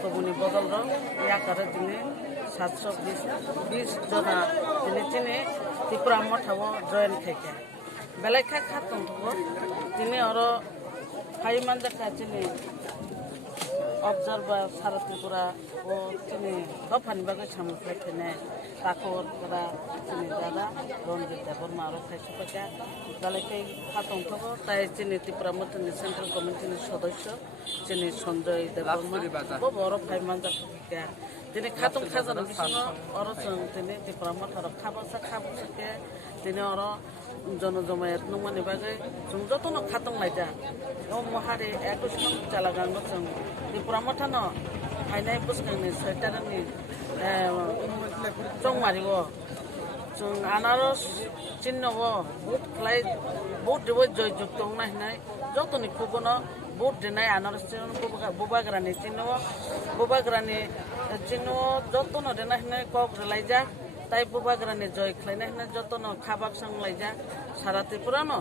kobuni bodol ro yakare tini 720 jona tini Tripura mothao join khaike belai kha khatung tho tini oro Haimanda tini observer Sara Tripura o tini dofani bagai samuklai thene takor kora tini dada Ronjit Devor maro khaisupaka belai kai khatung tho tai tini Tripura mothani central committee সদস্য tini Sanjay Devor bo boro Haimanda ke tini khatung khazana bisingo oro jong tini Tripura motharo khabasa ke tini oro জনজমায়েত Namami বাগৈ जों যতন খাতং লাইজা ও মহারি 21 নং চালাগাंगो जों त्रिपुरा मथानो फाइनाय बुसखांनि सयतारनि जंमारिओ जों आनारस चिन्नबो बुट क्लाइ बुट देबो जय जुक्तং नाहिनाय যতনি कुबनो बुट देनाय आनारस चिन्न बुबाग्रानि चिन्नबो बुबाग्रानि चिन्नो যতन देनाय हिनाय कक लाइजा তাই বুবাগ্রানি জয় খাইনা হিনা যতন খাবাক সংলাইজা সারা ত্রিপুরানো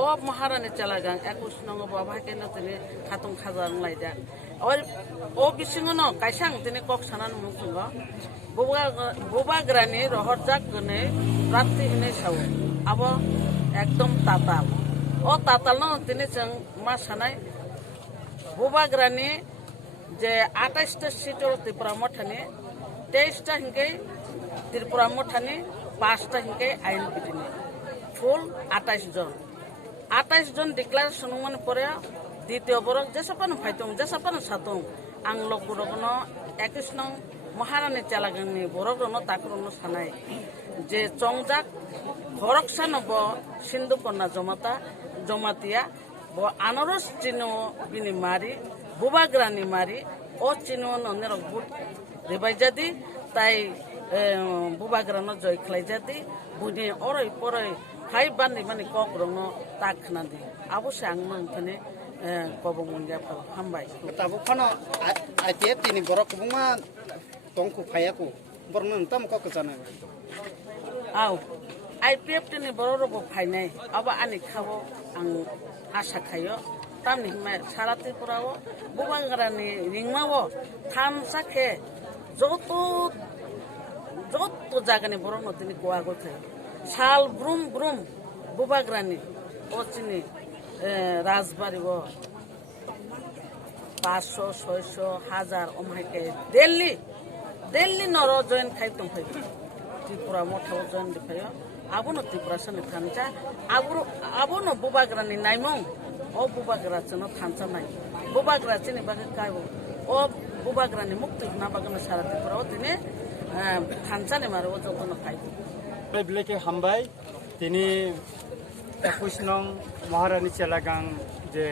ও মহারানী চালাগাং 21 নং বাবা কেন তিনি খাতুং খাজা লাইজা আর ও বিসিংনো কাইসাং তিনি কক সানান মুখুঙ্গ বুবাগ্রানি রহরজাক গনে রাত্রি হিনে সাও আবো একদম তাতাল ও তাতাল ন তিনি जों मा সানাই বুবাগ্রানি যে 28টা সিটর ত্রিপুরা মঠানি 23টা হিংকে Tripura mothani 5টা হিংকে আইন বিধিনি ফুল 28 জন ডিক্লারেশন মান পরে দ্বিতীয় বরক যেসাপান ফাইতং যেসাপান সাতং আং লকুরগনো 21 নং মহারানী চালাগাংনি বরগনো তাকরনো সানাই যে চংজাক ভরকসানব সিন্ধু কন্যা জমাতিয়া আনারস চিনো বিনি মারি বুবাগ্রানি মারি ও চিনো ননের বুট রেবাইজাদি তাই বুবাগ্রানো জয় খাইজাদি বুনি অরই পরই হাই বানি মানে ককরনো তাখনাদি অবশ্য আং নংখানে কবং মনজা ফল হামবাই তাবো খানো আইতে তিনি বরক বুমা তংকু ফায়াকু বরন তম কক জানা আও আইপিএফ টিনি বররবো ফাইনাই আবা আনি খাবো আং আশা খাইयो তামনি হিমা সারা ত্রিপুরাও বুবাগ্রানি রিংমাও থামসাকে যত জায়গানি বড় নদীনি গোয়া গোথায় শাল ব্রুম বুবাগ্রানি ও চিনি রাজবাড়ি ও 500 600 1000 অমাইকে দিল্লি নর জয়েন খাইতং ফাই ত্রিপুরা মঠাও জয়েন দিফায় আবনো ত্রিপুরা সানে থানচা আবনো বুবাগ্রানি নাইমং ও বুবাগ্রা চনো থানচা নাই বুবাগ্রা চিনি বাগে কাইবো ও বুবাগ্রানি মুক্তি না বাগানো সারা ত্রিপুরা ও দিনে থানচানে মারো যতন খাইবো বিলেকে হামবাই তিনি 21 নং মহারানী চালাগাং যে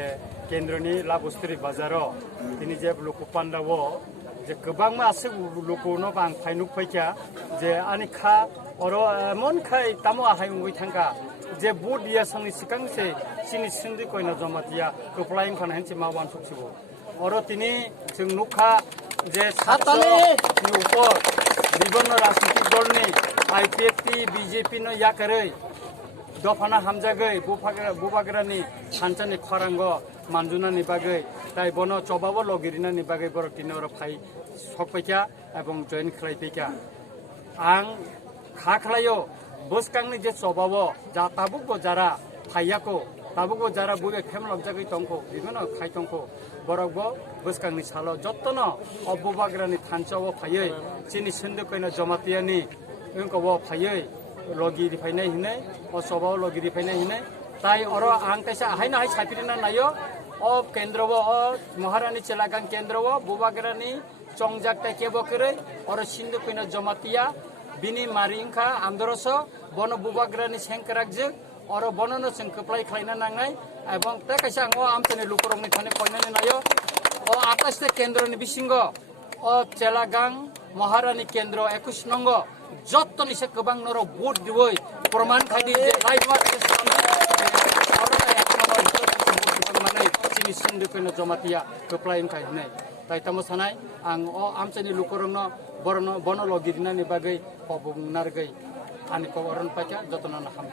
কেন্দ্রনি লাবস্ত্রি বাজারও তিনি যে লোক পান্ডাও যে গোবাং মাসে লোকনো বাং ফাইনুক ফাইকা যে আনিখা অর এমন খাই তামো আহাই উই থাঙ্কা যে বুট দিয়া সংনি সিকাংসে সিনি সিন্ধি কইনা জমাতিয়া কপ্লাইং খান হেনসি মাওয়ান সকসিবো অর তিনি जों नुखा যে সাতনি উপর বিভিন্ন রাজনৈতিক দলনি আইপিএফটি বিজেপি নো ইয়াকারে দফানা হামজাগৈ বুবাগ্রানি সানচানি খরাঙ্গ মানজুনানি বাগৈ তাই বন চবাবো লগিরিনানি বাগৈ বরক তিনি অর ফাই সকপাইকা এবং জয়েন খাইপাইকা আং খা খালাयो বসকাংনি যে চবাবো যা তাবুকো যারা ফাইয়াকো তাবুকো যারা বুবে খেম লগজাগৈ তংকো বিভিন্ন খাই তংকো বরকবো বসকাংনি সালো যত্তন অববাগ্রানি থানচাও ফাইयै চিনি সিন্ধু কইনা জমাতিয়ানি ইংকবো ফাইयै লগিरि फायनाय हिनै अ सबाव लगिरि फायनाय हिनै ताई अर आं कायसा हायना हाय सापिरिना नायो अ केन्द्रव अ महारानी चालागां केन्द्रव बुबाग्रानि चंजाकटा केबकरै अर सिन्धु कइना जमातिया बिनि मारिंखा आन्दरस बन बुबाग्रानि सेंकराकजो अर बननो जों खोप्लाय खायना नांनाय एबं ता कायसा आं आमतनि लुकरंनि थाने कयनानै नायो अ 28 टा केन्द्रनि बिसिंग अ चालागां महारानी केन्द्र 21 नंग যতনি সে গোবাং নর ভোট দিবই প্রমাণ খাইদি যে রাইমার মানে চিনি সিন্ধু কইনা জমাতিয়া কপ্লাইম খাইনাই তাই তামো সানাই আং অ আমচানি লুকরন বন লগিরিনানি বাগৈ পবুং নারগৈ আনি কবরন পাইকা যতন না হাম